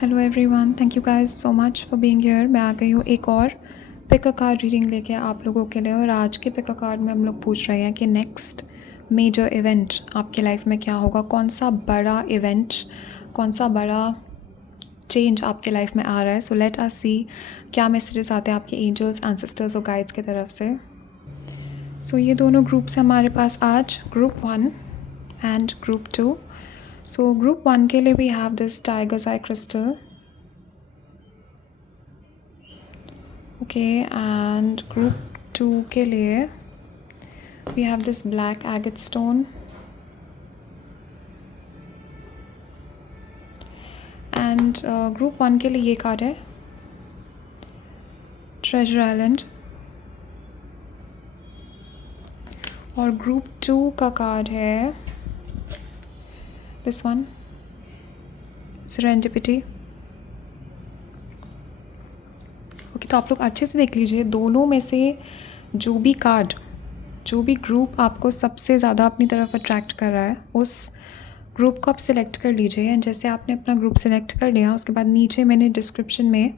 Hello everyone, thank you guys so much for being here. मैं आ गई हूँ एक और पिक अ कार्ड रीडिंग लेके आप लोगों के लिए। और आज के पिक अ कार्ड में हम लोग पूछ रहे हैं कि नेक्स्ट मेजर इवेंट आपकी लाइफ में क्या होगा। कौन सा बड़ा इवेंट, कौन सा बड़ा चेंज आपके लाइफ में आ रहा है। सो लेट अस सी क्या मैसेजेस आते हैं आपके एंजल्स, एंसेस्टर्स और गाइड्स की तरफ से। सो ये दोनों ग्रुप्स हैं हमारे पास आज, group 1 and group 2। So group 1 के लिए we have this tiger's eye crystal, okay. And group 2 के लिए we have this black agate stone. And group 1 के लिए ये कार्ड है ट्रेजर आइलैंड। और ग्रुप 2 का कार्ड है दिस वन, सेरेंडिपिटी। ओके, तो आप लोग अच्छे से देख लीजिए, दोनों में से जो भी कार्ड, जो भी ग्रुप आपको सबसे ज़्यादा अपनी तरफ अट्रैक्ट कर रहा है उस ग्रुप को आप सिलेक्ट कर लीजिए। एंड जैसे आपने अपना ग्रुप सिलेक्ट कर लिया, उसके बाद नीचे मैंने डिस्क्रिप्शन में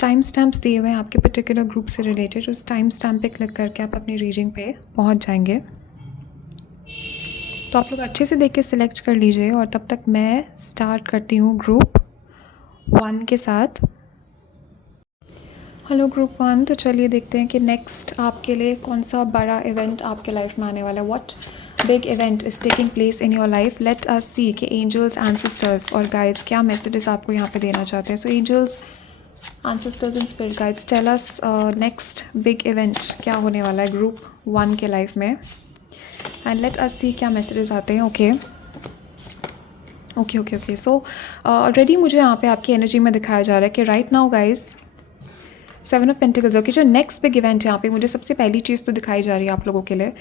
टाइम स्टैम्प्स दिए हुए हैं आपके पर्टिकुलर ग्रुप से रिलेटेड। उस टाइम स्टैम्प पे क्लिक करके आप अपनी रीडिंग पे पहुंच जाएंगे। तो आप लोग अच्छे से देख के सिलेक्ट कर लीजिए। और तब तक मैं स्टार्ट करती हूँ ग्रुप 1 के साथ। हेलो ग्रुप 1, तो चलिए देखते हैं कि नेक्स्ट आपके लिए कौन सा बड़ा इवेंट आपके लाइफ में आने वाला है। What big event is taking place in your life. Let us see कि एंजल्स, एंसेस्टर्स और गाइड्स क्या मैसेजेस आपको यहाँ पे देना चाहते हैं। So angels, ancestors and spirit guides, tell us next big event क्या होने वाला है ग्रुप 1 के लाइफ में। एंड लेट अस सी क्या मैसेजेस आते हैं। Okay okay okay okay. So already मुझे यहाँ पे आपकी एनर्जी में दिखाया जा रहा है कि right now guys 7 of pentacles. Okay, जो नेक्स्ट बिग इवेंट यहाँ पे मुझे सबसे पहली चीज़ तो दिखाई जा रही है आप लोगों के लिए।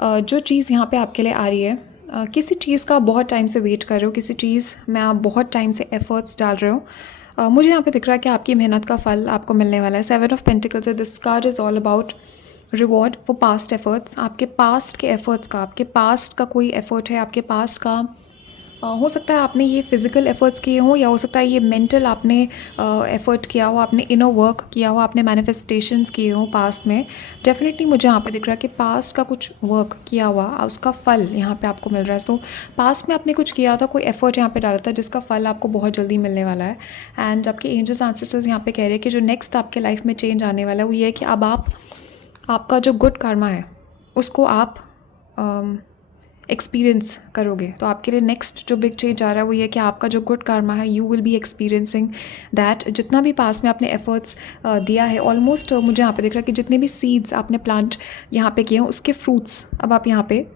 जो चीज़ यहाँ पे आपके लिए आ रही है, किसी चीज़ का बहुत टाइम से वेट कर रहे हो, किसी चीज़ में आप बहुत टाइम से एफर्ट्स डाल रहे हो। मुझे यहाँ पे दिख रहा है कि आपकी मेहनत का फल आपको मिलने वाला है। 7 ऑफ पेंटिकल्स है, this card is all about reward for past efforts. आपके पास्ट के एफर्ट्स का, आपके पास्ट का कोई एफर्ट है, आपके पास्ट का हो सकता है आपने ये फिज़िकल एफ़र्ट्स किए हों, या हो सकता है ये मेंटल आपने एफ़र्ट किया हो, आपने इनर वर्क किया हो, आपने मैनिफेस्टेशंस किए हों पास्ट में। डेफिनेटली मुझे यहाँ पे दिख रहा है कि पास्ट का कुछ वर्क किया हुआ, उसका फल यहाँ पे आपको मिल रहा है। सो पास्ट में आपने कुछ किया था, कोई एफ़र्ट यहाँ पे डाला था, जिसका फल आपको बहुत जल्दी मिलने वाला है। एंड आपके एंजल्स, एंसेस्टर्स यहाँ पे कह रहे हैं कि जो नेक्स्ट आपके लाइफ में चेंज आने वाला है वो ये है कि अब आपका जो गुड कर्मा है उसको आप एक्सपीरियंस करोगे। तो आपके लिए नेक्स्ट जो बिग चेंज आ रहा है वो ये कि आपका जो गुड कर्मा है, you will B experiencing that. जितना भी पास में आपने एफर्ट्स दिया है, ऑलमोस्ट मुझे यहाँ पे दिख रहा है कि जितने भी सीड्स आपने प्लांट यहाँ पे किए हैं उसके फ्रूट्स अब आप यहाँ पे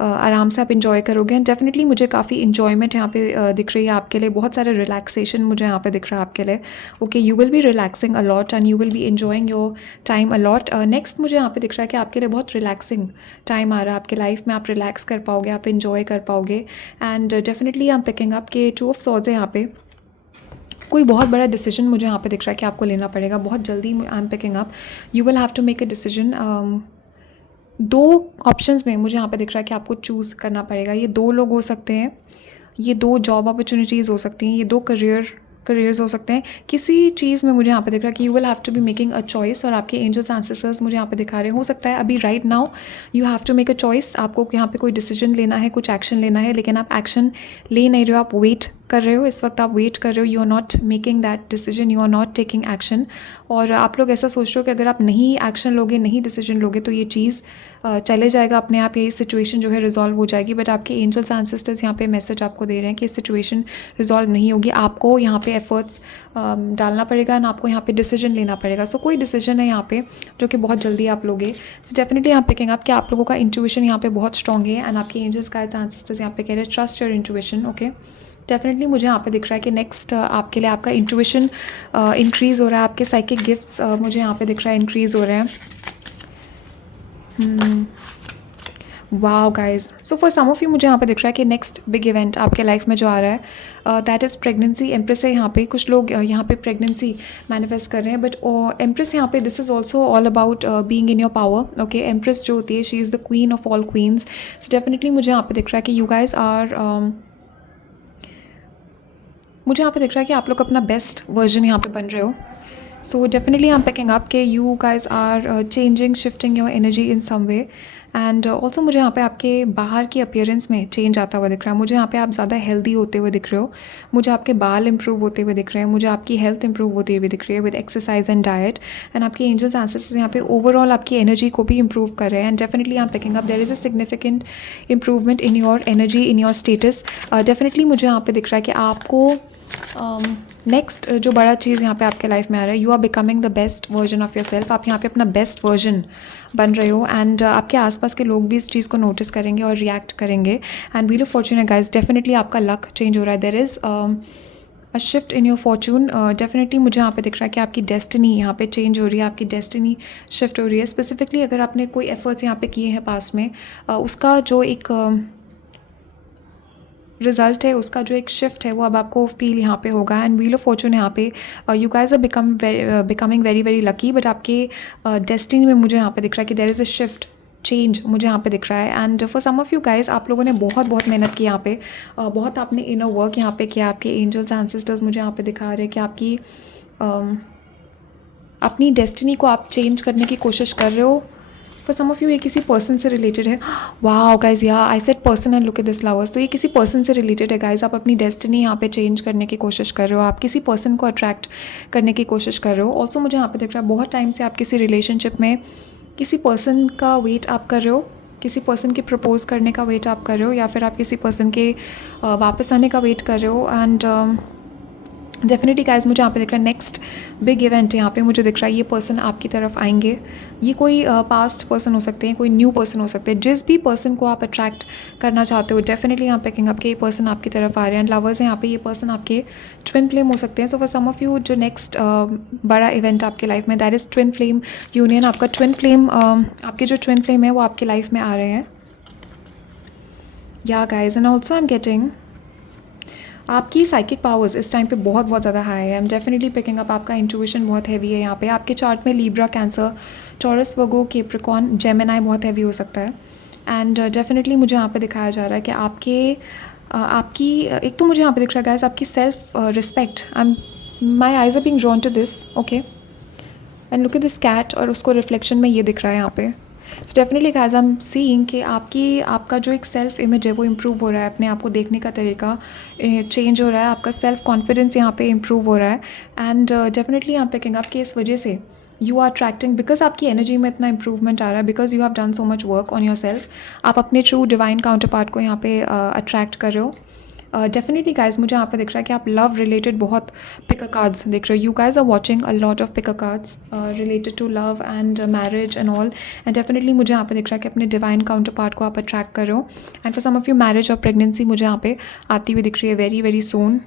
आराम से आप इन्जॉय करोगे। एंड डेफिनेटली मुझे काफ़ी इन्जॉयमेंट यहाँ पे दिख रही है आपके लिए, बहुत सारे रिलैक्सेशन मुझे यहाँ पे दिख रहा है आपके लिए। Okay, you will be relaxing a lot and you will be enjoying your time a lot. Next मुझे यहाँ पे दिख रहा है कि आपके लिए बहुत रिलैक्सिंग टाइम आ रहा है आपके लाइफ में। आप रिलैक्स कर पाओगे, आप इन्जॉय कर पाओगे। And definitely I am picking up के 2 ऑफ सॉर्ड्स है यहाँ पे। कोई बहुत बड़ा डिसीजन मुझे यहाँ पे दिख रहा है कि आपको लेना पड़ेगा बहुत जल्दी। I am picking up, you will have to make a decision. 2 options में मुझे यहाँ पे दिख रहा है कि आपको चूज़ करना पड़ेगा। ये 2 लोग हो सकते हैं, ये 2 जॉब अपॉर्चुनिटीज़ हो सकती हैं, ये 2 करियर्स हो सकते हैं। किसी चीज़ में मुझे यहाँ पे दिख रहा है कि you will have to be making a choice. और आपके एंजल्स, एंसेस्टर्स मुझे यहाँ पे दिखा रहे हैं, हो सकता है अभी right now you have to make a choice. आपको यहाँ पे कोई डिसीजन लेना है, कुछ एक्शन लेना है, लेकिन आप एक्शन ले नहीं रहे हो, आप वेट कर रहे हो। इस वक्त आप वेट कर रहे हो, you are not making that decision, you are not taking action. और आप लोग ऐसा सोच रहे हो कि अगर आप नहीं एक्शन लोगे, नहीं डिसीजन लोगे तो ये चीज़ चले जाएगा अपने आप, ये सिचुएशन जो है रिजॉल्व हो जाएगी। बट आपके एंजल्स, एंसेस्टर्स यहाँ पे मैसेज आपको दे रहे हैं कि सिचुएशन रिजॉल्व नहीं होगी, आपको यहाँ पे एफर्ट्स डालना पड़ेगा एंड आपको यहाँ पे डिसीजन लेना पड़ेगा। सो कोई डिसीजन है यहाँ पे जो कि बहुत जल्दी आप लोगे। सो डेफिनेटली यहाँ पिकिंग अप कि आप लोगों का इंट्यूशन यहाँ पे बहुत स्ट्रॉन्ग है। एंड आपके एंजल्स, गाइड्स, एंसेस्टर्स यहाँ पे कह रहे हैं trust your intuition. Okay, definitely मुझे यहाँ पे दिख रहा है कि नेक्स्ट आपके लिए आपका इंट्यूशन इंक्रीज़ हो रहा है, आपके साइकिक गिफ्ट्स मुझे यहाँ पे दिख रहा है इंक्रीज़ हो रहे हैं। Wow guys, so for some of you मुझे यहाँ पे दिख रहा है कि नेक्स्ट बिग इवेंट आपके लाइफ में जो आ रहा है दैट इज़ प्रेगनेंसी। एम्प्रेस है यहाँ पे, कुछ लोग यहाँ पे प्रेगनेंसी मैनिफेस्ट कर रहे हैं। बट एम्प्रेस यहाँ पे this is also all about being in your power. Okay, empress जो होती है she is the queen of all queens. So definitely मुझे यहाँ पे दिख रहा है कि यू गाइज आर मुझे यहाँ पे दिख रहा है कि आप लोग अपना बेस्ट वर्जन यहाँ पे बन रहे हो. So definitely I am picking up के you guys are changing shifting your energy in some way. And also मुझे यहाँ पे आपके बाहर की अपीयरेंस में चेंज आता हुआ दिख रहा है. मुझे यहाँ पे आप ज़्यादा हेल्दी होते हुए दिख रहे हो. मुझे आपके बाल इंप्रूव होते हुए दिख रहे हैं. मुझे आपकी हेल्थ इंप्रूव होती हुई दिख रही है with exercise and diet. And आपके एंजल्स एंसेस्टर्स यहाँ पे ओवरऑल आपकी एनर्जी को भी इंप्रूव कर रहे हैं. And definitely I am picking up there is a significant improvement in your energy in your status. Definitely मुझे यहाँ पे दिख रहा है कि आपको नेक्स्ट जो बड़ा चीज़ यहाँ पे आपके लाइफ में आ रहा है, you are becoming the best version of your self. आप यहाँ पे अपना बेस्ट वर्जन बन रहे हो. एंड आपके आसपास के लोग भी इस चीज़ को नोटिस करेंगे और रिएक्ट करेंगे. एंड व्हील ऑफ फॉर्चून है गाइस, डेफिनेटली आपका लक चेंज हो रहा है. There is a shift in your fortune. Definitely मुझे यहाँ पे दिख रहा है कि आपकी डेस्टिनी यहाँ पे चेंज हो रही है. आपकी डेस्टिनी शिफ्ट हो रही है. स्पेसिफिकली अगर आपने कोई एफर्ट्स यहाँ पे किए हैं पास में, उसका जो एक रिजल्ट है, उसका जो एक शिफ्ट है, वो अब आपको फील यहाँ पे होगा. एंड व्हील ऑफ फॉर्चून यहाँ पे you guys are becoming very very lucky. But आपके डेस्टिनी में मुझे यहाँ पे दिख रहा है कि there is a shift change मुझे यहाँ पे दिख रहा है. And for some of you guys, आप लोगों ने बहुत बहुत मेहनत की यहाँ पे. बहुत आपने इनर वर्क यहाँ पे किया. आपके एंजल्स एंसेस्टर्स मुझे यहाँ पे दिखा रहे हैं कि आपकी अपनी डेस्टिनी को आप चेंज करने की कोशिश कर रहे हो. फॉर सम ऑफ यू ये किसी पर्सन से रिलेटेड है. वाओ गाइज, या I said person and look at this lovers. तो ये किसी पर्सन से रिलेटेड है गाइज. आप अपनी डेस्टिनी यहाँ पे चेंज करने की कोशिश कर रहे हो. आप किसी पर्सन को अट्रैक्ट करने की कोशिश कर रहे हो. ऑल्सो मुझे यहाँ पे दिख रहा है बहुत टाइम से आप किसी रिलेशनशिप में किसी पर्सन का वेट आप कर रहे हो. किसी पर्सन के प्रपोज करने का वेट आप कर रहे हो, या फिर आप किसी पर्सन के वापस आने का वेट कर रहे हो. एंड डेफिनेटली गाइज मुझे यहाँ पे दिख रहा है नेक्स्ट बिग इवेंट. यहाँ पे मुझे दिख रहा है ये पर्सन आपकी तरफ आएंगे. ये कोई पास्ट पर्सन हो सकते हैं, कोई न्यू पर्सन हो सकते हैं. जिस भी पर्सन को आप अट्रैक्ट करना चाहते हो, डेफिनेटली यहाँ पिकिंग अप के ये पर्सन आपकी तरफ आ रहे हैं. लवर्स हैं यहाँ पे, ये पर्सन आपके ट्विन फ्लेम हो सकते हैं. So for some of you जो नेक्स्ट बड़ा इवेंट आपके लाइफ में, that is twin flame union. आपका ट्विन फ्लेम, आपके जो ट्विन फ्लेम है वो आपकी लाइफ में आ रहे हैं. Yeah guys, and also I am getting आपकी साइकिक पावर्स इस टाइम पे बहुत बहुत ज़्यादा हाई है. I am definitely picking up आपका इंट्यूशन बहुत हैवी है यहाँ पे. आपके चार्ट में लीब्रा, कैंसर, टॉरस, वर्गो, कैप्रिकॉर्न, जेमिनी बहुत हैवी हो सकता है. एंड डेफिनेटली मुझे यहाँ पे दिखाया जा रहा है कि आपकी एक तो मुझे यहाँ पे दिख रहा है गाइस आपकी self respect. My eyes are being drawn to this. Okay, and look at this cat, और उसको रिफ्लेक्शन में ये दिख रहा है यहाँ पे. So definitely guys I am seeing कि आपका जो एक सेल्फ इमेज है वो इम्प्रूव हो रहा है. अपने आप को देखने का तरीका चेंज हो रहा है. आपका सेल्फ कॉन्फिडेंस यहाँ पे इम्प्रूव हो रहा है. And definitely I am picking up कि इस वजह से यू आर अट्रैक्टिंग, बिकॉज आपकी एनर्जी में इतना इंप्रूवमेंट आ रहा है, because you have done so much work on your self. आप अपने ट्रू डिवाइन काउंटर पार्ट को यहाँ पे अट्रैक्ट कर रहे हो. डेफिनेटली गाइज मुझे यहाँ पे दिख रहा है कि आप लव रिलेटेड बहुत पिकर कार्ड्स देख रहे हो. You guys are watching a lot of picker cards related to love and marriage and all. And definitely मुझे यहाँ पे दिख रहा है कि अपने डिवाइन काउंटर पार्ट को आप अट्रैक्ट कर रहे हो. And for some of you marriage और प्रेगनेंसी मुझे यहाँ पे आती हुई दिख रही है very very soon.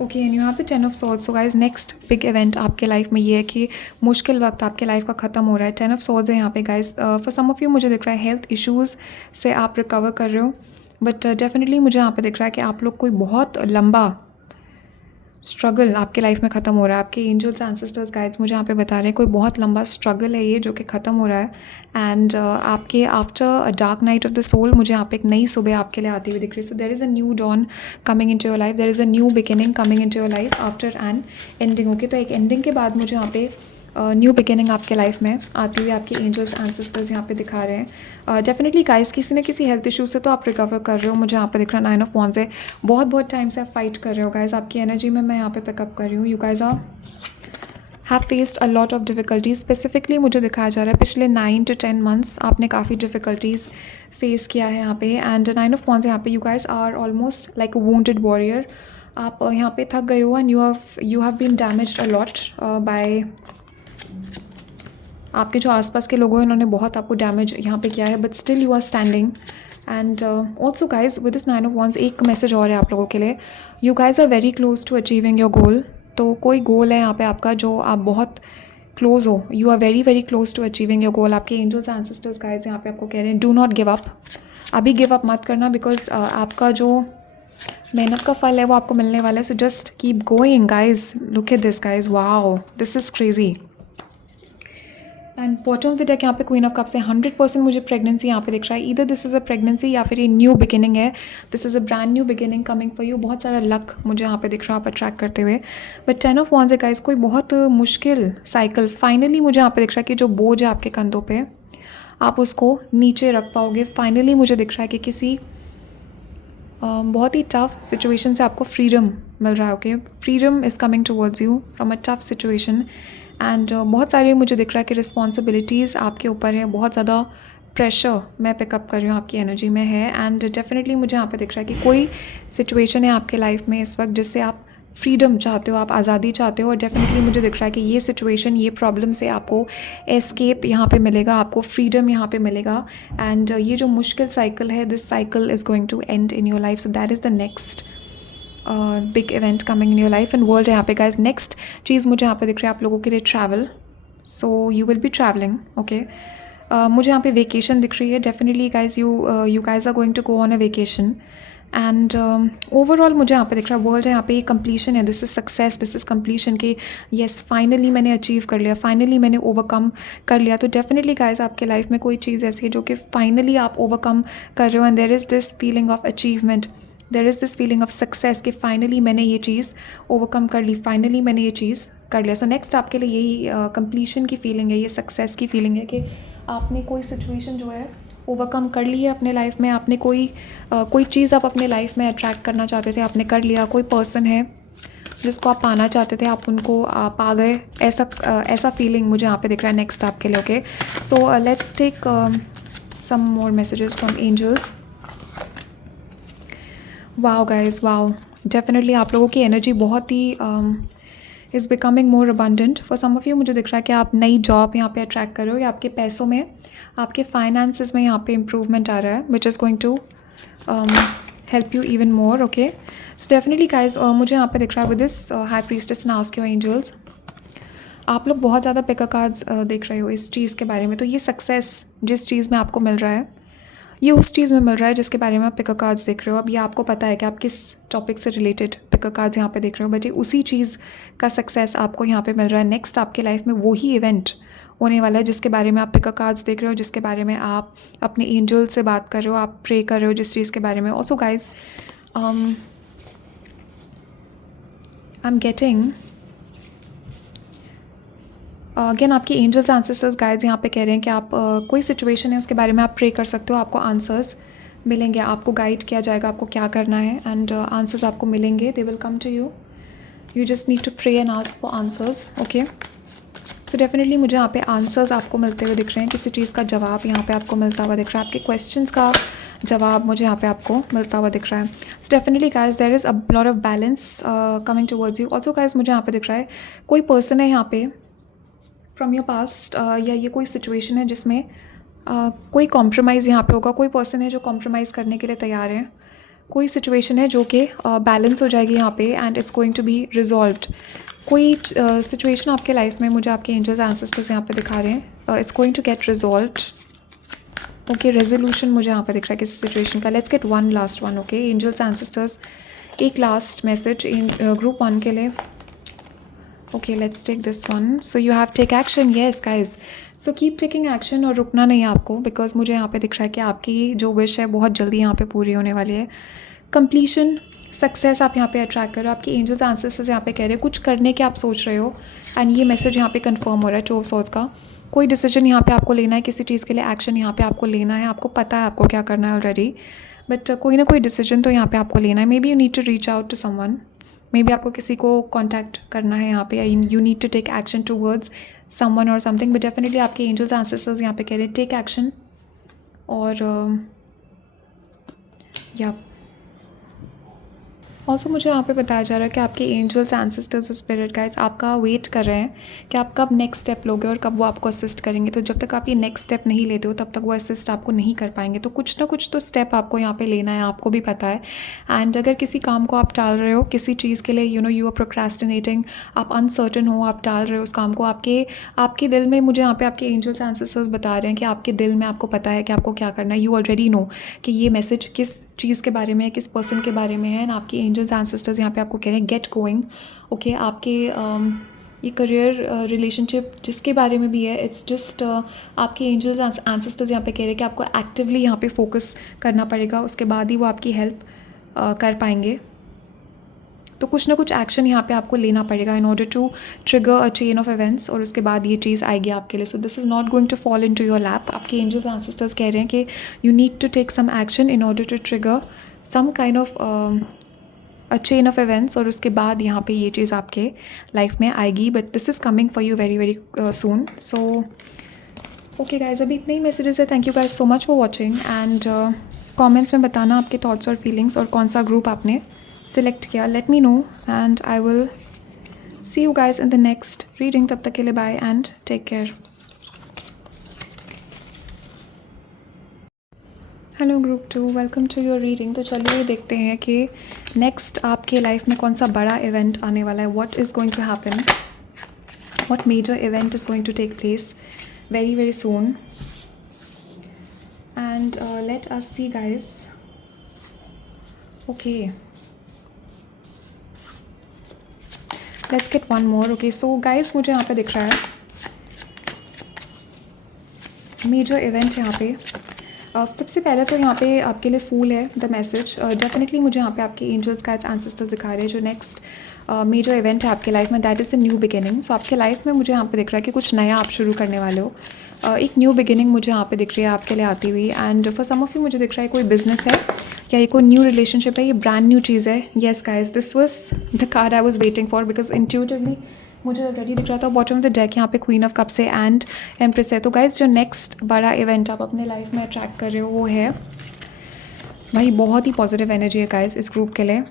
Okay, and you have the 10 of swords. So guys next big event आपके लाइफ में ये है कि मुश्किल वक्त आपके लाइफ का ख़त्म हो रहा है. 10 ऑफ सॉर्ड्स है यहाँ पे guys. For some of you मुझे दिख रहा है हेल्थ इश्यूज़ से आप रिकवर कर रहे हो. बट डेफिनेटली मुझे यहाँ पे दिख रहा है कि आप लोग कोई बहुत लंबा स्ट्रगल आपके लाइफ में ख़त्म हो रहा है. आपके एंजल्स एंसेस्टर्स गाइड्स मुझे यहाँ पे बता रहे हैं कोई बहुत लंबा स्ट्रगल है ये जो कि ख़त्म हो रहा है. एंड आपके after a dark night of the soul मुझे यहाँ पे एक नई सुबह आपके लिए आती हुई दिख रही है. So there is a new dawn coming into your life. There is a new beginning coming into your life after an ending. Okay, तो एक एंडिंग के बाद मुझे यहाँ पे न्यू बिगिनिंग आपके लाइफ में आती हुई आपके एंजल्स एंसेस्टर्स यहाँ पे दिखा रहे हैं. डेफिनेटली गाइस किसी न किसी हेल्थ इशू से तो आप रिकवर कर रहे हो. मुझे यहाँ पे दिख रहा है 9 ऑफ वॉन्ड्स है. बहुत टाइम से आप फाइट कर रहे हो गाइस. आपकी एनर्जी में मैं यहाँ पे पिकअप कर रही हूँ. You guys are have faced a lot of difficulties. Specifically मुझे दिखाया जा रहा है पिछले 9 to 10 मंथ्स आपने काफ़ी डिफ़िकल्टीज़ फेस किया है यहाँ पे. एंड 9 ऑफ वॉन्ड्स यहाँ पे you guys are almost like a wounded warrior. आप यहाँ पे थक गए हो and you have been damaged a lot by आपके जो आसपास के लोगों हैं. इन्होंने बहुत आपको डैमेज यहाँ पे किया है, but still you are standing. And also guys with this 9 of wands एक मैसेज और है आप लोगों के लिए. You guys are very close to achieving your goal. तो कोई गोल है यहाँ पे आपका जो आप बहुत क्लोज हो. You are very very close to achieving your goal. आपके एंजल्स एंसेस्टर्स गाइड्स यहाँ पे आपको कह रहे हैं डू नॉट गिव अप. अभी गिव अप मत करना, बिकॉज आपका जो मेहनत का फल है वो आपको मिलने वाला है. So just keep going guys. Look at this guys. Wow, this is crazy. And bottom of the deck यहाँ पे क्वीन ऑफ कप्स है। 100% मुझे प्रेगनेंसी यहाँ पे दिख रहा है। Either this is a pregnancy या फिर ये न्यू बिगिनिंग है। This is a brand new beginning coming for you. बहुत सारा लक मुझे यहाँ पे दिख रहा है आप अट्रैक्ट करते हुए। बट 10 ऑफ वॉन्ड्स है गाइस, कोई बहुत मुश्किल साइकिल फाइनली मुझे यहाँ पे दिख रहा है कि जो बोझ है आपके कंधों पे आप उसको नीचे रख पाओगे। फाइनली मुझे दिख रहा है कि किसी बहुत ही टफ सिचुएशन से आपको फ्रीडम मिल रहा है। Okay, freedom is coming towards you from a tough situation. And बहुत सारे मुझे दिख रहा है कि रिस्पॉन्सिबिलिटीज़ आपके ऊपर है, बहुत ज़्यादा प्रेशर मैं पिकअप कर रही हूँ आपकी एनर्जी में है। एंड डेफिनेटली मुझे यहाँ पे दिख रहा है कि कोई सिचुएशन है आपके लाइफ में इस वक्त जिससे आप फ्रीडम चाहते हो, आप आज़ादी चाहते हो। और डेफिनेटली मुझे दिख रहा है कि ये सिचुएशन, ये प्रॉब्लम से आपको एस्केप यहाँ पे मिलेगा, आपको फ्रीडम यहाँ पे मिलेगा। एंड ये जो मुश्किल साइकिल है, this cycle is going to end in your life. So that is the next big event coming in your life and world है यहाँ पे गाइज। नेक्स्ट चीज़ मुझे यहाँ पे दिख रही है आप लोगों के लिए travel. So you will be travelling. Okay, मुझे यहाँ पे वेकेशन दिख रही है। Definitely guys you guys are going to go on a vacation. And overall मुझे यहाँ पे दिख रहा है वर्ल्ड है यहाँ पे ये कंप्लीशन है। This is success, this is completion कि येस फाइनली मैंने अचीव कर लिया, फाइनली मैंने ओवरकम कर लिया। तो डेफिनेटली गाइज आपके लाइफ में कोई चीज़ ऐसी है जो कि फाइनली आप ओवरकम कर रहे हो। And there is this feeling of achievement, there is this feeling of success कि फाइनली मैंने ये चीज़ ओवरकम कर ली, फाइनली मैंने ये चीज़ कर लिया। सो नेक्स्ट आपके लिए यही कंप्लीशन की फीलिंग है, ये सक्सेस की फीलिंग है कि आपने कोई सिचुएशन जो है ओवरकम कर ली है अपने लाइफ में। आपने कोई चीज़ आप अपने लाइफ में अट्रैक्ट करना चाहते थे, आपने कर लिया। कोई पर्सन है जिसको आप पाना चाहते थे, आप उनको पा गए। ऐसा फीलिंग मुझे यहाँ पे दिख रहा है नेक्स्ट आपके लिए। Okay, so let's take some more messages from angels. Wow guys, wow, definitely आप लोगों की एनर्जी बहुत ही is becoming more abundant for some of you. मुझे दिख रहा है कि आप नई जॉब यहाँ पे अट्रैक्ट कर रहे हो या आपके पैसों में, आपके फाइनेंसेस में यहाँ पे इम्प्रूवमेंट आ रहा है which is going to help you even more. Okay, so definitely guys मुझे यहाँ पे दिख रहा है with this high priestess and ask your angels, आप लोग बहुत ज़्यादा पिकर कार्ड्स देख रहे हो इस चीज़ के बारे में। तो ये सक्सेस जिस चीज़ में आपको मिल रहा है, ये उस चीज़ में मिल रहा है जिसके बारे में आप पिकर कार्ड्स देख रहे हो। अब ये आपको पता है कि आप किस टॉपिक से रिलेटेड पिकर कार्ड्स यहाँ पे देख रहे हो, बट ये उसी चीज़ का सक्सेस आपको यहाँ पे मिल रहा है। नेक्स्ट आपके लाइफ में वही इवेंट होने वाला है जिसके बारे में आप पिकर कार्ड्स देख रहे हो, जिसके बारे में आप अपने एंजल से बात कर रहे हो, आप प्रे कर रहे हो जिस चीज़ के बारे में। Also guys I am getting again आपकी एंजल्स एंसेस्टर्स गाइड्स यहाँ पे कह रहे हैं कि आप कोई सिचुएशन है उसके बारे में आप प्रे कर सकते हो, आपको आंसर्स मिलेंगे, आपको गाइड किया जाएगा आपको क्या करना है। एंड आंसर्स आपको मिलेंगे, they will come to you, you just need to pray and ask for answers. Okay, so definitely मुझे यहाँ पे आंसर्स आपको मिलते हुए दिख रहे हैं, किसी चीज़ का जवाब यहाँ पे आपको मिलता हुआ दिख रहा है, आपके क्वेश्चंस का जवाब मुझे यहाँ पे आपको मिलता हुआ दिख रहा है। So definitely guys there is a lot of balance coming towards you. Also guys मुझे यहाँ पे दिख रहा है कोई पर्सन है यहाँ पे फ्रॉम योर पास्ट, या ये कोई सिचुएशन है जिसमें कोई कॉम्प्रोमाइज़ यहाँ पे होगा, कोई पर्सन है जो कॉम्प्रोमाइज़ करने के लिए तैयार है, कोई सिचुएशन है जो कि बैलेंस हो जाएगी यहाँ पे and it's going to be resolved. कोई सिचुएशन आपके लाइफ में मुझे आपके एंजल्स एंसेस्टर्स यहाँ पे दिखा रहे हैं, it's going to get resolved. Okay, resolution मुझे यहाँ पे दिख रहा है किसी सिचुएशन का। Let's get one last one. Okay, angels ancestors एक लास्ट मैसेज इन ग्रुप 1 के लिए। Okay, let's take this one. So you have take action. Yes, guys. So keep taking action और रुकना नहीं है आपको, because मुझे यहाँ पे दिख रहा है कि आपकी जो विश है बहुत जल्दी यहाँ पे पूरी होने वाली है। कंप्लीशन, सक्सेस आप यहाँ पे अट्रैक्ट करो। आपकी एंजल्स एंसेस्टर्स यहाँ पे कह रहे हैं कुछ करने के आप सोच रहे हो एंड ये मैसेज यहाँ पे कंफर्म हो रहा है 2 ऑफ सॉर्ड्स का। कोई डिसीजन यहाँ पे आपको लेना है, किसी चीज़ के लिए एक्शन यहाँ पे आपको लेना है, आपको पता है आपको क्या करना है ऑलरेडी, बट कोई ना कोई डिसीजन तो यहाँ पे आपको लेना है। Maybe you need to reach out to someone, maybe आपको किसी को कॉन्टैक्ट करना है यहाँ पे, you need to take action towards someone और समथिंग, बट डेफिनेटली आपके एंजल्स एंसेस्टर्स यहाँ पे कह रहे हैं टेक एक्शन। और या ऑल्सो मुझे यहाँ पे बताया जा रहा है कि आपके एंजल्स एंसेस्टर्स और स्पिरिट गाइड्स आपका वेट कर रहे हैं कि आप कब नेक्स्ट स्टेप लोगे और कब वो आपको असिस्ट करेंगे। तो जब तक आप ये नेक्स्ट स्टेप नहीं लेते हो तब तक वो असिस्ट आपको नहीं कर पाएंगे। तो कुछ ना कुछ तो स्टेप आपको यहाँ पे लेना है, आपको भी पता है। एंड अगर किसी काम को आप टाल रहे हो, किसी चीज़ के लिए यू आर प्रोक्रेस्टिनेटिंग, आप अनसर्टन हो, आप टाल रहे हो उस काम को, आपके दिल में, मुझे यहाँ पे आपके एंजल्स एंसेस्टर्स बता रहे हैं कि आपके दिल में आपको पता है कि आपको क्या करना है। यू ऑलरेडी नो कि ये मैसेज किस चीज़ के बारे में है, किस पर्सन के बारे में है। एंड आपके एंजल्स एंसेस्टर्स यहाँ पे आपको कह रहे हैं गेट गोइंग। ओके, आपके ये करियर रिलेशनशिप जिसके बारे में भी है, इट्स जस्ट आपके एंजल्स एंसेस्टर्स यहाँ पे कह रहे हैं कि आपको एक्टिवली यहाँ पे फोकस करना पड़ेगा, उसके बाद ही वो आपकी हेल्प कर पाएंगे। तो कुछ ना कुछ एक्शन यहाँ पे आपको लेना पड़ेगा in order to trigger a chain of events, और उसके बाद ये चीज़ आएगी आपके लिए। So this is not going to fall into your lap. आपके एंजल्स एंसेस्टर्स कह रहे हैं कि you need to take some action in order to trigger some kind of a chain of events, और उसके बाद यहाँ पे ये चीज़ आपके लाइफ में आएगी। But this is coming for you very very soon. So okay guys, अभी इतने ही मैसेजेस है। Thank you guys so much for watching, and comments में बताना आपके थॉट्स और फीलिंग्स और कौन सा ग्रुप आपने सिलेक्ट किया। Let me know and I will see you guys in the next reading. तब तक के लिए bye and take care. Hello group 2, welcome to your reading. तो चलिए देखते हैं कि नेक्स्ट आपके लाइफ में कौन सा बड़ा इवेंट आने वाला है। What is going to happen, what major event is going to take place very very soon, and let us see guys. Okay, let's get one more. Okay, so guys मुझे यहाँ पे दिख रहा है मेजर इवेंट यहाँ पे। सबसे पहले तो यहाँ पे आपके लिए फूल है द मैसेज। डेफिनेटली मुझे यहाँ पे आपके एंजल्स गाइड्स एंसेस्टर्स दिखा रहे हैं। जो नेक्स्ट मेजर इवेंट है आपके लाइफ में, that is a new beginning. So आपके लाइफ में मुझे यहाँ पे दिख रहा है कि कुछ नया आप शुरू करने वाले हो। एक न्यू बिगिनिंग मुझे यहाँ पे दिख रही है आपके लिए आती हुई। And for some of you मुझे दिख रहा है कोई बिजनेस है या ये कोई न्यू रिलेशनशिप है, ये ब्रांड न्यू चीज़ है। Yes guys, this was the card I was waiting for, because intuitively मुझे ऑलरेडी दिख रहा था बॉटम ऑफ द डेक यहाँ पे क्वीन ऑफ कप्स है एंड एम्प्रेस है। तो गाइज जो नेक्स्ट बड़ा इवेंट आप अपने लाइफ में अट्रैक्ट कर रहे हो वो है भाई, बहुत ही पॉजिटिव एनर्जी है गाइज इस ग्रुप के लिए।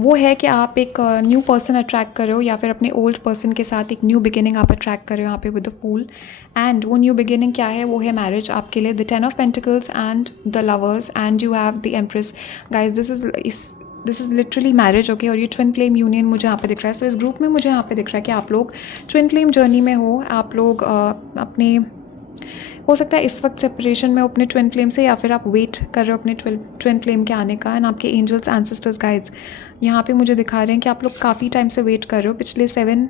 वो है कि आप एक न्यू पर्सन अट्रैक्ट कर रहे हो, या फिर अपने ओल्ड पर्सन के साथ एक न्यू बिगिनिंग आप अट्रैक्ट कर रहे हो यहाँ पे विद द फूल। एंड वो न्यू बिगिनिंग क्या है, वो है मैरिज आपके लिए, the 10 of pentacles and the lovers, and you have the empress. Guys this is literally marriage. Okay, और ये ट्विन फ्लेम यूनियन मुझे यहाँ पे दिख रहा है। सो इस ग्रुप में मुझे यहाँ पे दिख रहा है कि आप लोग ट्विन फ्लेम जर्नी में हो। आप लोग अपने, हो सकता है इस वक्त सेपरेशन में हो अपने ट्विन फ्लेम से, या फिर आप वेट कर रहे हो अपने ट्विन फ्लेम के आने का। एंड आपके एंजल्स एंसेस्टर्स गाइड्स यहाँ पे मुझे दिखा रहे हैं कि आप लोग काफ़ी टाइम से वेट कर रहे हो। पिछले 7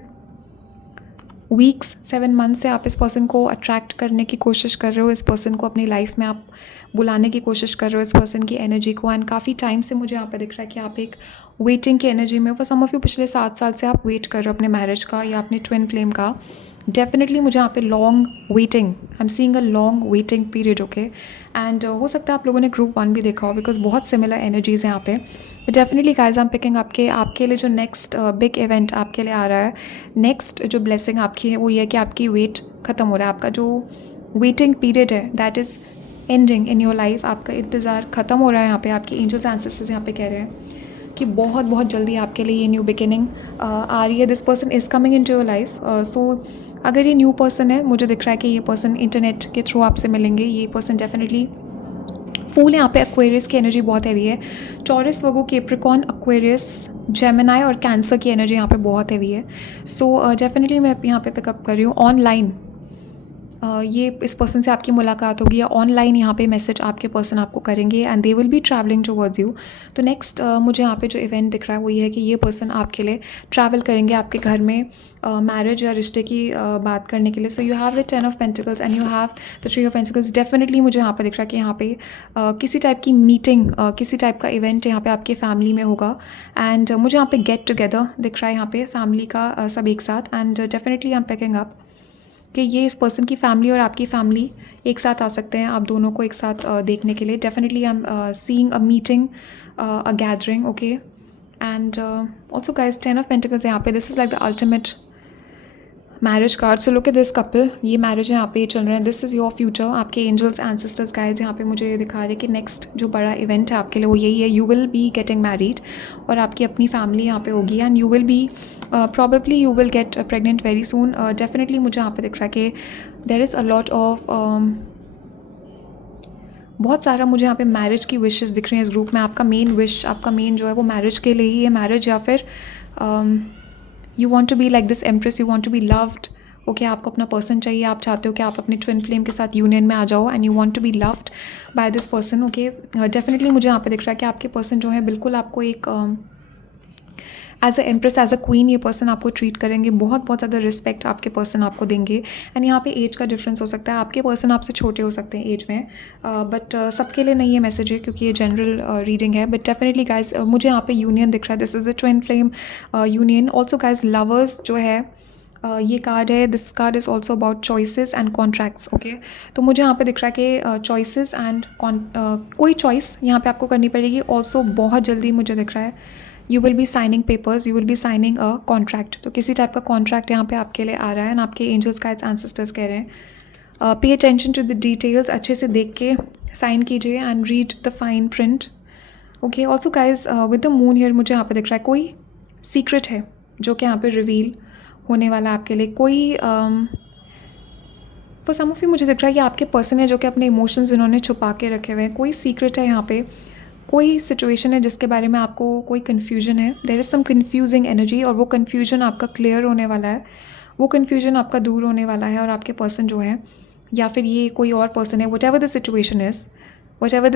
वीक्स 7 मंथ से आप इस पर्सन को अट्रैक्ट करने की कोशिश कर रहे हो। इस पर्सन को अपनी लाइफ में आप बुलाने की कोशिश कर रहे हो, इस पर्सन की एनर्जी को। एंड काफ़ी टाइम से मुझे यहाँ पे दिख रहा है कि आप एक वेटिंग की एनर्जी में हो। फॉर सम ऑफ यू पिछले 7 साल से आप वेट कर रहे हो अपने मैरिज का या अपने ट्विन फ्लेम का। डेफिनेटली मुझे यहाँ पे long waiting, I am seeing a long waiting period. Okay, and हो सकता है आप लोगों ने ग्रुप 1 भी देखा हो, बिकॉज बहुत सिमिलर एनर्जीज़ हैं यहाँ पे। But definitely guys I am picking आपके लिए जो नेक्स्ट बिग इवेंट आपके लिए आ रहा है, नेक्स्ट जो ब्लेसिंग आपकी है वो ये है कि आपकी वेट ख़त्म हो रहा है। आपका जो वेटिंग पीरियड है that is ending in your life. आपका इंतज़ार ख़त्म हो रहा है। यहाँ पे आपके एंजल्स एंसेस्टर्स यहाँ पे कह रहे हैं कि बहुत बहुत जल्दी आपके लिए ये न्यू बिगिनिंग आ रही है। This person is coming into your life. So अगर ये न्यू पर्सन है, मुझे दिख रहा है कि ये पर्सन इंटरनेट के थ्रू आपसे मिलेंगे। ये पर्सन डेफिनेटली फूल है यहाँ पे। एक्वेरियस की एनर्जी बहुत हैवी है। टॉरस, वर्गो, कैप्रिकॉर्न, एक्वेरियस, जेमिनाई और कैंसर की एनर्जी यहाँ पे बहुत हैवी है। सो डेफिनेटली मैं यहाँ पे पिकअप कर रही हूँ ऑनलाइन। ये इस पर्सन से आपकी मुलाकात होगी, या ऑनलाइन यहाँ पे मैसेज आपके पर्सन आपको करेंगे and they will be travelling towards you. तो नेक्स्ट मुझे यहाँ पे जो इवेंट दिख रहा है वो ये है कि ये पर्सन आपके लिए ट्रैवल करेंगे आपके घर में मैरिज या रिश्ते की बात करने के लिए। So you have the 10 of pentacles and you have the 3 of pentacles. Definitely मुझे यहाँ पे दिख रहा है कि यहाँ पे किसी टाइप की मीटिंग, किसी टाइप का इवेंट यहाँ पे आपके फैमिली में होगा। एंड मुझे यहाँ पे गेट टुगेदर दिख रहा है यहाँ पे फैमिली का सब एक साथ। And definitely I am picking up कि ये इस पर्सन की फैमिली और आपकी फैमिली एक साथ आ सकते हैं, आप दोनों को एक साथ देखने के लिए। Definitely I am seeing a meeting, a gathering. Okay, and also guys 10 of pentacles यहाँ पे, this is like the ultimate marriage card. So look at this couple, ये मैरिज यहाँ पे चल रहे हैं। This is your future. आपके angels ancestors guides यहाँ पे मुझे दिखा रहे हैं कि नेक्स्ट जो बड़ा इवेंट है आपके लिए वो यही है। You will be getting married और आपकी अपनी फैमिली यहाँ पे होगी। And you will be probably you will get pregnant very soon. Definitely मुझे यहाँ पे दिख रहा है कि there is a lot of, बहुत सारा मुझे यहाँ पे मैरिज की विशेस दिख रही हैं इस ग्रुप में। आपका मेन विश, आपका मेन जो है वो मैरिज के लिए ही है। मैरिज या फिर you want to be like this empress, you want to be loved. Okay, आपको अपना पर्सन चाहिए, आप चाहते हो कि आप अपने ट्विन फ्लेम के साथ यूनियन में आ जाओ and you want to be loved by this person. Okay, definitely मुझे यहाँ पे दिख रहा है कि आपके पर्सन जो है बिल्कुल आपको एक as a empress, as a queen ये पर्सन आपको ट्रीट करेंगे, बहुत बहुत ज़्यादा रिस्पेक्ट आपके पर्सन आपको देंगे। एंड यहाँ पे एज का डिफरेंस हो सकता है, आपके पर्सन आपसे छोटे हो सकते हैं एज में, बट सबके लिए नहीं ये मैसेज है क्योंकि ये जनरल रीडिंग है। बट डेफिनेटली गाइज मुझे यहाँ पे यूनियन दिख रहा है, this is a twin flame union. Also guys lovers जो है ये कार्ड है, this card is also about choices and contracts. Okay, तो मुझे यहाँ पे दिख रहा है कि चॉइसेस एंड कोई चॉइस यहाँ पे आपको करनी पड़ेगी। ऑल्सो बहुत जल्दी मुझे दिख रहा है you will B signing papers, you will B signing a contract. तो किसी टाइप का कॉन्ट्रैक्ट यहाँ पे आपके लिए आ रहा है एंड आपके एंजल्स गाइड्स एंसेस्टर्स कह रहे हैं pay attention to the details, अच्छे से देख के साइन कीजिए and read the fine print. Okay, also guys with the moon here मुझे यहाँ पे दिख रहा है कोई सीक्रेट है जो कि यहाँ पे रिवील होने वाला है आपके लिए। कोई फॉर सम ऑफ यू मुझे दिख रहा है कि आपके पर्सन है जो कि अपने इमोशंस इन्होंने छुपा के रखे हुए हैं। कोई सीक्रेट है यहाँ पे, कोई सिचुएशन है जिसके बारे में आपको कोई कन्फ्यूजन है, there is some confusing energy, और वो कन्फ्यूजन आपका क्लियर होने वाला है, वो कन्फ्यूजन आपका दूर होने वाला है। और आपके पर्सन जो है या फिर ये कोई और पर्सन है, what ever the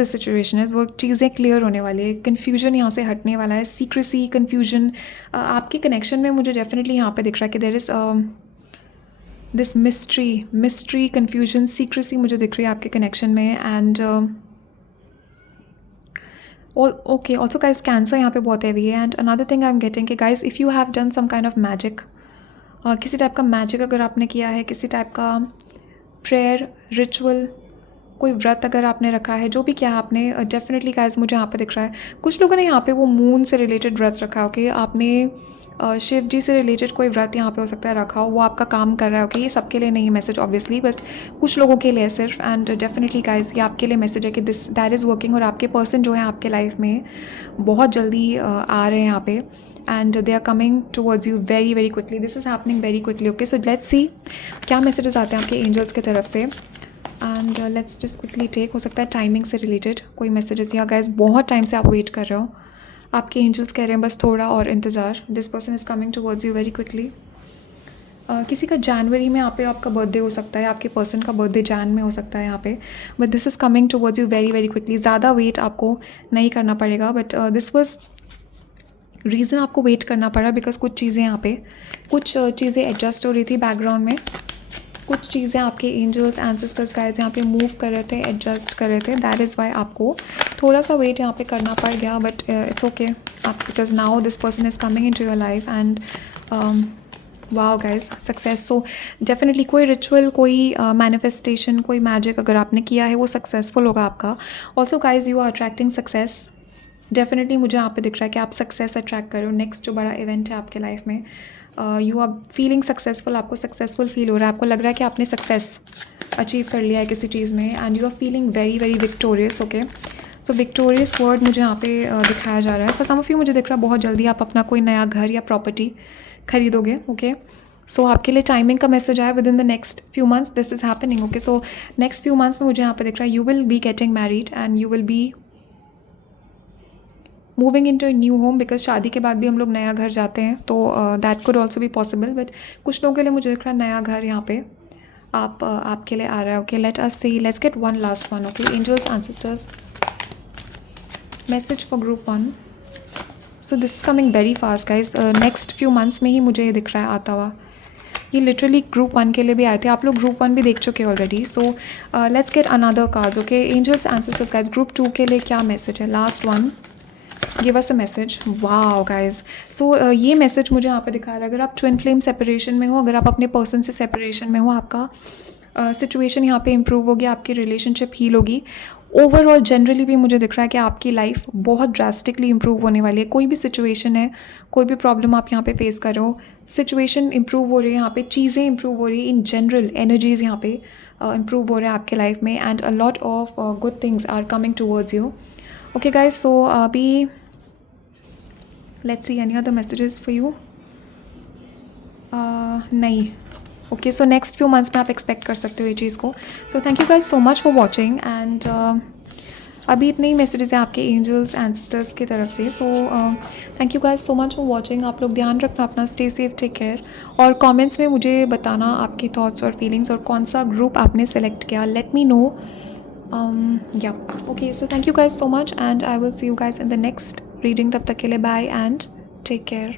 situation is, वो चीज़ें क्लियर होने वाली है, कन्फ्यूजन यहाँ से हटने वाला है। सीक्रेसी, कन्फ्यूजन आपके कनेक्शन में मुझे डेफिनेटली यहाँ पे दिख रहा है कि there is this mystery, confusion, secrecy मुझे दिख रही है आपके कनेक्शन में। And okay, also guys cancer यहाँ पे बहुत हैवी है। And another thing I am getting कि guys if you have done some kind of magic, किसी टाइप का मैजिक अगर आपने किया है, किसी टाइप का प्रेयर, रिचुअल, कोई व्रत अगर आपने रखा है, जो भी किया आपने, डेफिनेटली गाइज मुझे यहाँ पे दिख रहा है कुछ लोगों ने यहाँ पे वो मून से रिलेटेड व्रत रखा है। ओके, आपने शिव जी से रिलेटेड कोई व्रत यहाँ पे हो सकता है रखा हो, वो आपका काम कर रहा है। ओके, ये सबके लिए नहीं है मैसेज ऑब्वियसली, बस कुछ लोगों के लिए सिर्फ। एंड डेफिनेटली गाइज ये आपके लिए मैसेज है कि दिस दैट इज़ वर्किंग, और आपके पर्सन जो है आपके लाइफ में बहुत जल्दी आ रहे हैं यहाँ पे, and they are coming towards you very very quickly, this is happening very quickly. Okay, so let's see क्या मैसेजेस आते हैं आपके एंजल्स की तरफ से। And let's just quickly take, हो सकता है टाइमिंग से रिलेटेड कोई मैसेजेस, या गाइज बहुत टाइम से आप वेट कर रहे हो, आपके एंजल्स कह रहे हैं बस थोड़ा और इंतज़ार, this person is coming towards you very quickly. किसी का जनवरी में यहाँ पे आपका बर्थडे हो सकता है, आपके पर्सन का बर्थडे जैन में हो सकता है यहाँ पे, but this is coming towards you very very quickly. ज़्यादा वेट आपको नहीं करना पड़ेगा, बट दिस वाज रीज़न आपको वेट करना पड़ा बिकॉज कुछ चीज़ें यहाँ पे, कुछ चीज़ें एडजस्ट हो रही थी बैकग्राउंड में, कुछ चीज़ें आपके एंजल्स एंसेस्टर्स गाइड्स यहाँ पे मूव कर रहे थे, एडजस्ट कर रहे थे, दैट इज़ वाई आपको थोड़ा सा वेट यहाँ पे करना पड़ गया। बट इट्स ओके, आप because now this person is coming into your life and wow guys success. So definitely कोई रिचुअल, कोई मैनिफेस्टेशन, कोई मैजिक अगर आपने किया है वो सक्सेसफुल होगा आपका। Also guys you are attracting success, definitely मुझे यहाँ पे दिख रहा है कि आप सक्सेस अट्रैक्ट करो। नेक्स्ट जो बड़ा इवेंट है आपके लाइफ में, यू आर फीलिंग सक्सेसफुल, आपको सक्सेसफुल फील हो रहा है, आपको लग रहा है कि आपने सक्सेस अचीव कर लिया है किसी चीज़ में, and you are feeling very very victorious. Okay, so victorious word मुझे यहाँ पे दिखाया जा रहा है। फॉर सम ऑफ यू मुझे दिख रहा है बहुत जल्दी आप अपना कोई नया घर या प्रॉपर्टी खरीदोगे। ओके, सो आपके लिए टाइमिंग का मैसेज आया with in the next few months this is happening. Okay, so next few months में मुझे यहाँ पे दिख रहा है you will be getting married and you will be moving into a new home, because शादी के बाद भी हम लोग नया घर जाते हैं, तो that could also be possible. But कुछ लोगों के लिए मुझे दिख रहा है नया घर यहाँ पे आपके लिए आ रहा है। Okay, let us see, let's get one last one. Okay, angels ancestors message for group 1। So this is coming very fast guys, next few months में ही मुझे ये दिख रहा है आता हुआ। ये लिटरली ग्रुप 1 के लिए भी आए थे, आप लोग ग्रुप 1 भी देख चुके already. So let's get another cards. Okay, angels ancestors guys group 2 के लिए क्या मैसेज है, last one, give us a message. Wow guys, so ये मैसेज मुझे यहाँ पे दिखा रहा है, अगर आप ट्विन फ्लेम सेपरेशन में हो, अगर आप अपने पर्सन से सेपरेशन में हो, आपका सिचुएशन यहाँ पे इम्प्रूव होगी, आपकी रिलेशनशिप हील होगी। ओवरऑल जनरली भी मुझे दिख रहा है कि आपकी लाइफ बहुत ड्रास्टिकली इम्प्रूव होने वाली है। कोई भी सिचुएशन है, कोई भी प्रॉब्लम आप यहाँ पे फेस कर रहे हो, सिचुएशन इम्प्रूव हो रही है, यहाँ पे चीज़ें इम्प्रूव हो रही है, इन जनरल एनर्जीज़ यहाँ पे इम्प्रूव हो रहे हैं आपके लाइफ में, and a lot of good things are coming towards you. Okay guys, so अभी let's see any other messages for you. नहीं, okay, so next few months में आप एक्सपेक्ट कर सकते हो ये चीज़ को। So thank you guys so much for watching, and अभी इतने ही मैसेजेस हैं आपके एंजल्स एंसेस्टर्स की तरफ से। सो thank you guys so much for watching. आप लोग ध्यान रखना अपना, स्टे सेफ, टेक केयर, और कमेंट्स में मुझे बताना आपकी थॉट्स और फीलिंग्स और कौन सा ग्रुप आपने सेलेक्ट किया, let me no. Yeah, okay, so thank you guys so much, and I will see you guys in the next reading. तब तक के लिए बाय एंड टेक केयर।